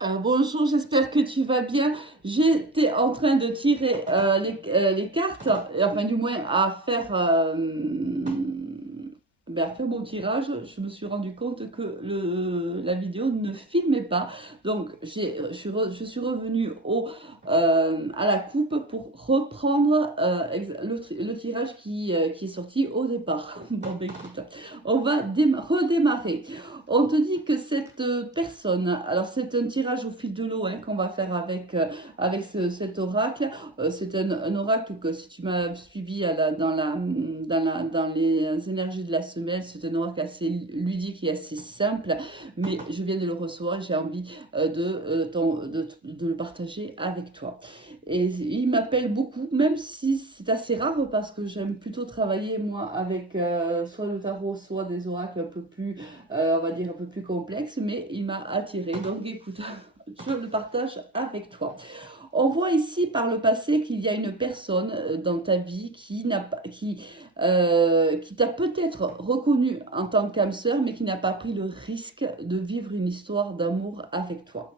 Bonjour, j'espère que tu vas bien. J'étais en train de tirer les cartes, enfin du moins à faire, à faire mon tirage. Je me suis rendu compte que la vidéo ne filmait pas. Donc je suis revenue à la coupe pour reprendre le tirage qui est sorti au départ. Bon, ben écoute, on va redémarrer. On te dit que cette personne, alors c'est un tirage au fil de l'eau qu'on va faire avec cet oracle. C'est un oracle que si tu m'as suivi dans les énergies de la semaine, c'est un oracle assez ludique et assez simple, mais je viens de le recevoir et j'ai envie de le partager avec toi. Et il m'appelle beaucoup, même si c'est assez rare parce que j'aime plutôt travailler moi avec soit le tarot, soit des oracles un peu plus on va dire un peu plus complexe, mais il m'a attiré. Donc écoute, je le partage avec toi. On voit ici par le passé qu'il y a une personne dans ta vie qui t'a peut-être reconnu en tant qu'âme sœur, mais qui n'a pas pris le risque de vivre une histoire d'amour avec toi.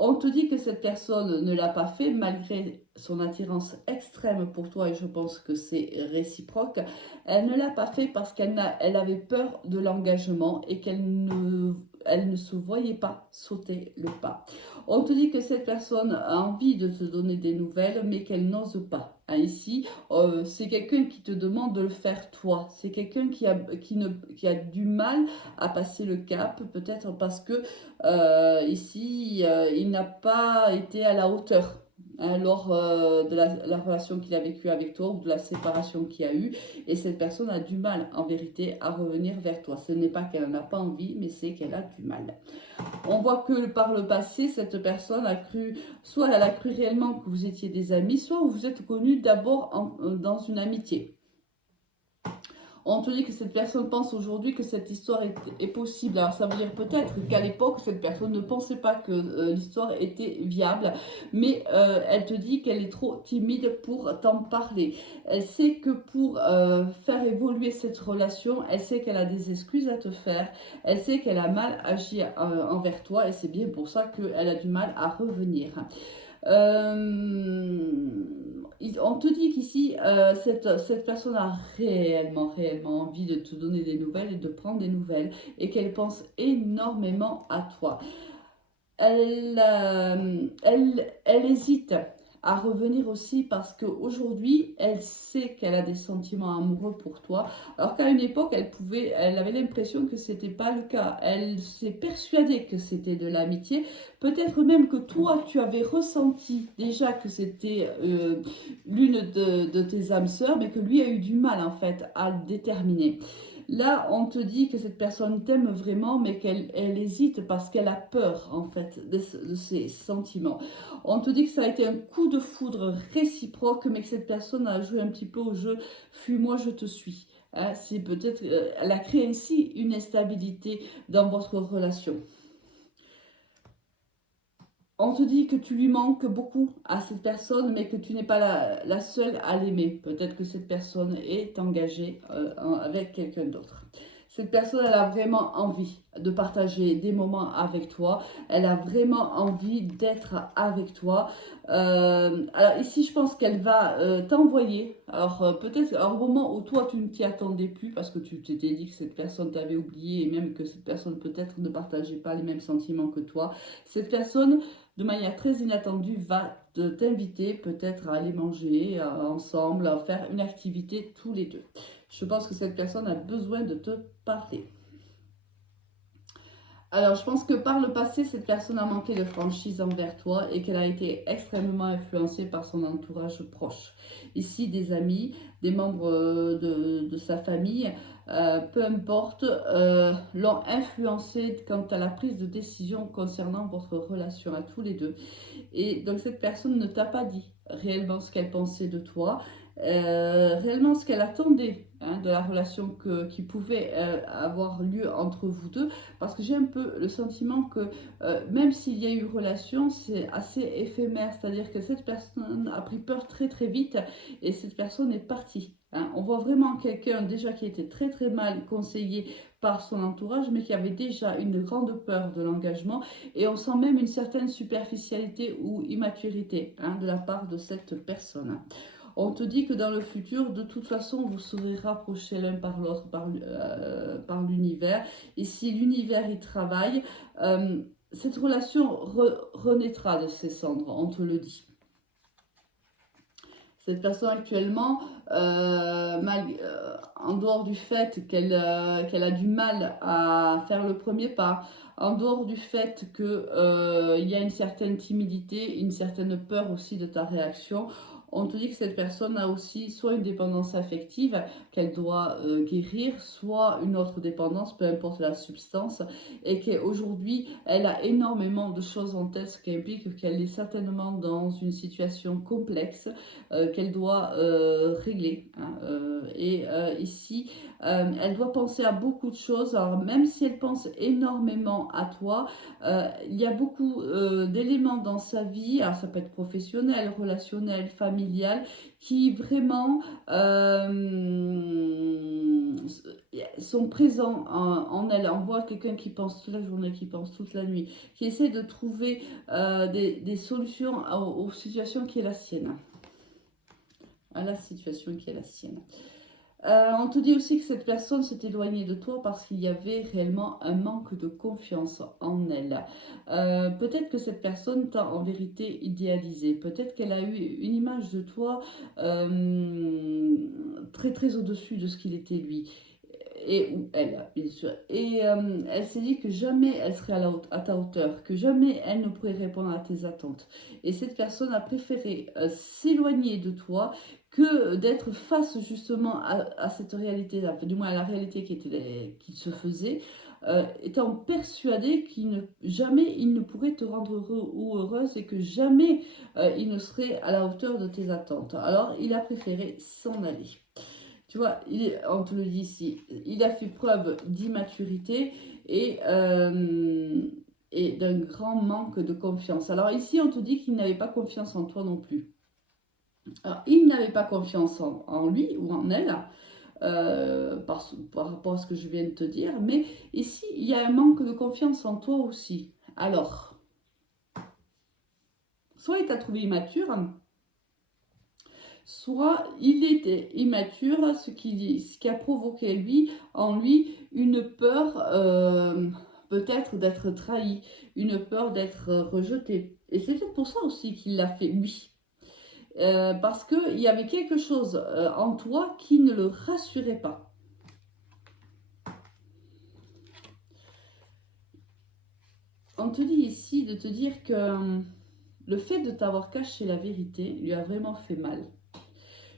On te dit que cette personne ne l'a pas fait malgré son attirance extrême pour toi et je pense que c'est réciproque. Elle ne l'a pas fait parce elle avait peur de l'engagement et elle ne se voyait pas sauter le pas. On te dit que cette personne a envie de te donner des nouvelles mais qu'elle n'ose pas. Ici, c'est quelqu'un qui te demande de le faire toi. C'est quelqu'un qui a du mal à passer le cap, peut-être parce que ici, il n'a pas été à la hauteur lors de la relation qu'il a vécue avec toi ou de la séparation qu'il y a eu. Et cette personne a du mal, en vérité, à revenir vers toi. Ce n'est pas qu'elle n'en a pas envie, mais c'est qu'elle a du mal. On voit que par le passé, cette personne a cru, soit elle a cru réellement que vous étiez des amis, soit vous êtes connus d'abord dans une amitié. On te dit que cette personne pense aujourd'hui que cette histoire est possible. Alors ça veut dire peut-être qu'à l'époque, cette personne ne pensait pas que l'histoire était viable, mais elle te dit qu'elle est trop timide pour t'en parler. Elle sait que pour faire évoluer cette relation, elle sait qu'elle a des excuses à te faire, elle sait qu'elle a mal agi envers toi et c'est bien pour ça qu'elle a du mal à revenir. On te dit qu'ici, cette personne a réellement envie de te donner des nouvelles et de prendre des nouvelles et qu'elle pense énormément à toi. Elle hésite à revenir aussi parce qu'aujourd'hui, elle sait qu'elle a des sentiments amoureux pour toi, alors qu'à une époque, elle avait l'impression que c'était pas le cas. Elle s'est persuadée que c'était de l'amitié, peut-être même que toi, tu avais ressenti déjà que c'était l'une de tes âmes sœurs, mais que lui a eu du mal en fait à le déterminer. Là, on te dit que cette personne t'aime vraiment, mais qu'elle hésite parce qu'elle a peur, en fait, de ses sentiments. On te dit que ça a été un coup de foudre réciproque, mais que cette personne a joué un petit peu au jeu fuis-moi, je te suis. C'est peut-être, elle a créé ainsi une instabilité dans votre relation. On te dit que tu lui manques beaucoup à cette personne, mais que tu n'es pas la seule à l'aimer. Peut-être que cette personne est engagée avec quelqu'un d'autre. Cette personne, elle a vraiment envie de partager des moments avec toi. Elle a vraiment envie d'être avec toi. Alors ici, je pense qu'elle va t'envoyer. Alors peut-être au moment où toi, tu ne t'y attendais plus parce que tu t'étais dit que cette personne t'avait oublié et même que cette personne peut-être ne partageait pas les mêmes sentiments que toi. Cette personne de manière très inattendue, va t'inviter peut-être à aller manger ensemble, à faire une activité tous les deux. Je pense que cette personne a besoin de te parler. Alors, je pense que par le passé, cette personne a manqué de franchise envers toi et qu'elle a été extrêmement influencée par son entourage proche. Ici, des amis, des membres de sa famille, peu importe, l'ont influencée quant à la prise de décision concernant votre relation à tous les deux. Et donc cette personne ne t'a pas dit réellement ce qu'elle pensait de toi, réellement ce qu'elle attendait de la relation qui pouvait avoir lieu entre vous deux, parce que j'ai un peu le sentiment que même s'il y a eu relation, c'est assez éphémère, c'est-à-dire que cette personne a pris peur très très vite et cette personne est partie. Hein. On voit vraiment quelqu'un déjà qui était très très mal conseillé par son entourage, mais qui avait déjà une grande peur de l'engagement. Et on sent même une certaine superficialité ou immaturité, hein, de la part de cette personne. On te dit que dans le futur, de toute façon, vous serez rapprochés l'un par l'autre, par l'univers. Et si l'univers y travaille, cette relation renaîtra de ses cendres, on te le dit. Cette personne actuellement, en dehors du fait qu'elle a du mal à faire le premier pas, en dehors du fait qu'il y a une certaine timidité, une certaine peur aussi de ta réaction, on te dit que cette personne a aussi soit une dépendance affective qu'elle doit guérir, soit une autre dépendance, peu importe la substance, et qu'aujourd'hui, elle a énormément de choses en tête, ce qui implique qu'elle est certainement dans une situation complexe qu'elle doit régler. Hein, ici, elle doit penser à beaucoup de choses. Alors, même si elle pense énormément à toi, il y a beaucoup d'éléments dans sa vie, alors ça peut être professionnel, relationnel, familial, qui vraiment sont présents en elle. On voit quelqu'un qui pense toute la journée, qui pense toute la nuit, qui essaie de trouver des solutions aux situations qui est la sienne. À la situation qui est la sienne. On te dit aussi que cette personne s'est éloignée de toi parce qu'il y avait réellement un manque de confiance en elle. Peut-être que cette personne t'a en vérité idéalisé. Peut-être qu'elle a eu une image de toi très très au-dessus de ce qu'il était lui. Et ou elle, bien sûr. Et elle s'est dit que jamais elle serait à ta hauteur, que jamais elle ne pourrait répondre à tes attentes. Et cette personne a préféré s'éloigner de toi que d'être face justement à cette réalité, enfin, du moins à la réalité qui se faisait, étant persuadé jamais il ne pourrait te rendre heureux ou heureuse et que jamais il ne serait à la hauteur de tes attentes. Alors il a préféré s'en aller. Tu vois, on te le dit ici, il a fait preuve d'immaturité et d'un grand manque de confiance. Alors ici, on te dit qu'il n'avait pas confiance en toi non plus. Alors, il n'avait pas confiance en lui ou en elle, par rapport à ce que je viens de te dire, mais ici, il y a un manque de confiance en toi aussi. Alors, soit il t'a trouvé immature, soit il était immature, ce qui a provoqué en lui une peur peut-être d'être trahi, une peur d'être rejeté. Et c'est peut-être pour ça aussi qu'il l'a fait, oui. Parce qu'il y avait quelque chose en toi qui ne le rassurait pas. On te dit ici de te dire que le fait de t'avoir caché la vérité lui a vraiment fait mal.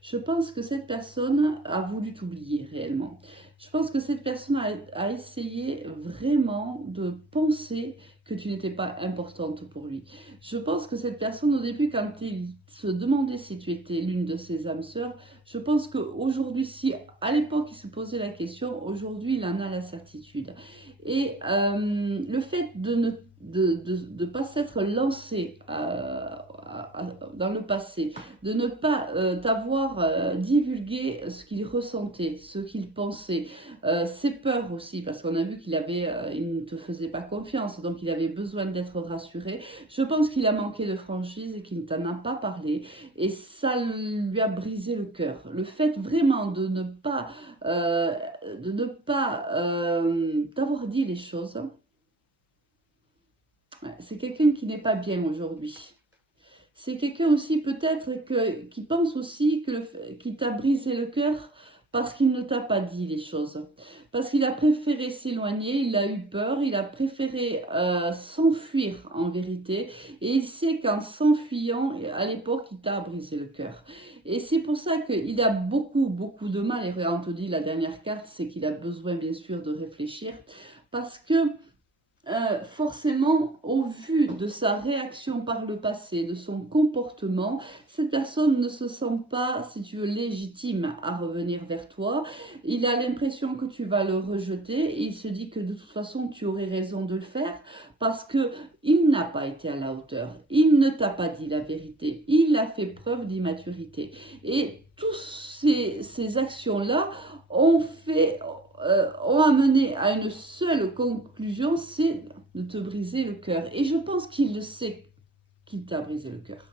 Je pense que cette personne a voulu t'oublier réellement. Je pense que cette personne a essayé vraiment de penser que tu n'étais pas importante pour lui. Je pense que cette personne, au début, quand il se demandait si tu étais l'une de ses âmes sœurs, je pense qu'aujourd'hui, si à l'époque il se posait la question, aujourd'hui il en a la certitude. Et le fait de ne pas s'être lancé dans le passé, de ne pas t'avoir divulgué ce qu'il ressentait, ce qu'il pensait, ses peurs aussi, parce qu'on a vu il ne te faisait pas confiance, donc il avait besoin d'être rassuré. Je pense qu'il a manqué de franchise et qu'il ne t'en a pas parlé, et ça lui a brisé le cœur. Le fait vraiment de ne pas t'avoir dit les choses, c'est quelqu'un qui n'est pas bien aujourd'hui. C'est quelqu'un aussi peut-être qui pense aussi qu'il t'a brisé le cœur parce qu'il ne t'a pas dit les choses. Parce qu'il a préféré s'éloigner, il a eu peur, il a préféré s'enfuir en vérité. Et il sait qu'en s'enfuyant, à l'époque, il t'a brisé le cœur. Et c'est pour ça qu'il a beaucoup, beaucoup de mal. Et on te dit, la dernière carte, c'est qu'il a besoin bien sûr de réfléchir. Parce que forcément, au vu de sa réaction par le passé, de son comportement, cette personne ne se sent pas, si tu veux, légitime à revenir vers toi. Il a l'impression que tu vas le rejeter et il se dit que de toute façon, tu aurais raison de le faire parce que il n'a pas été à la hauteur. Il ne t'a pas dit la vérité. Il a fait preuve d'immaturité. Et toutes ces actions-là ont amené à une seule conclusion, c'est de te briser le cœur. Et je pense qu'il le sait qu'il t'a brisé le cœur.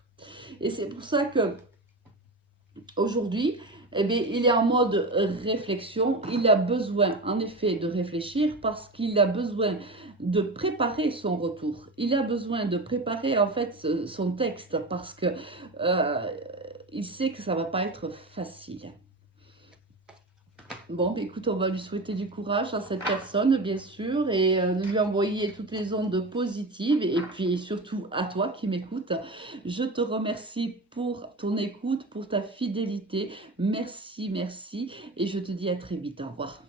Et c'est pour ça que aujourd'hui, eh bien, il est en mode réflexion. Il a besoin, en effet, de réfléchir parce qu'il a besoin de préparer son retour. Il a besoin de préparer, en fait, son texte parce que il sait que ça ne va pas être facile. Bon, bah, écoute, on va lui souhaiter du courage à cette personne, bien sûr, et de lui envoyer toutes les ondes positives, et puis surtout à toi qui m'écoutes. Je te remercie pour ton écoute, pour ta fidélité. Merci, merci, et je te dis à très vite. Au revoir.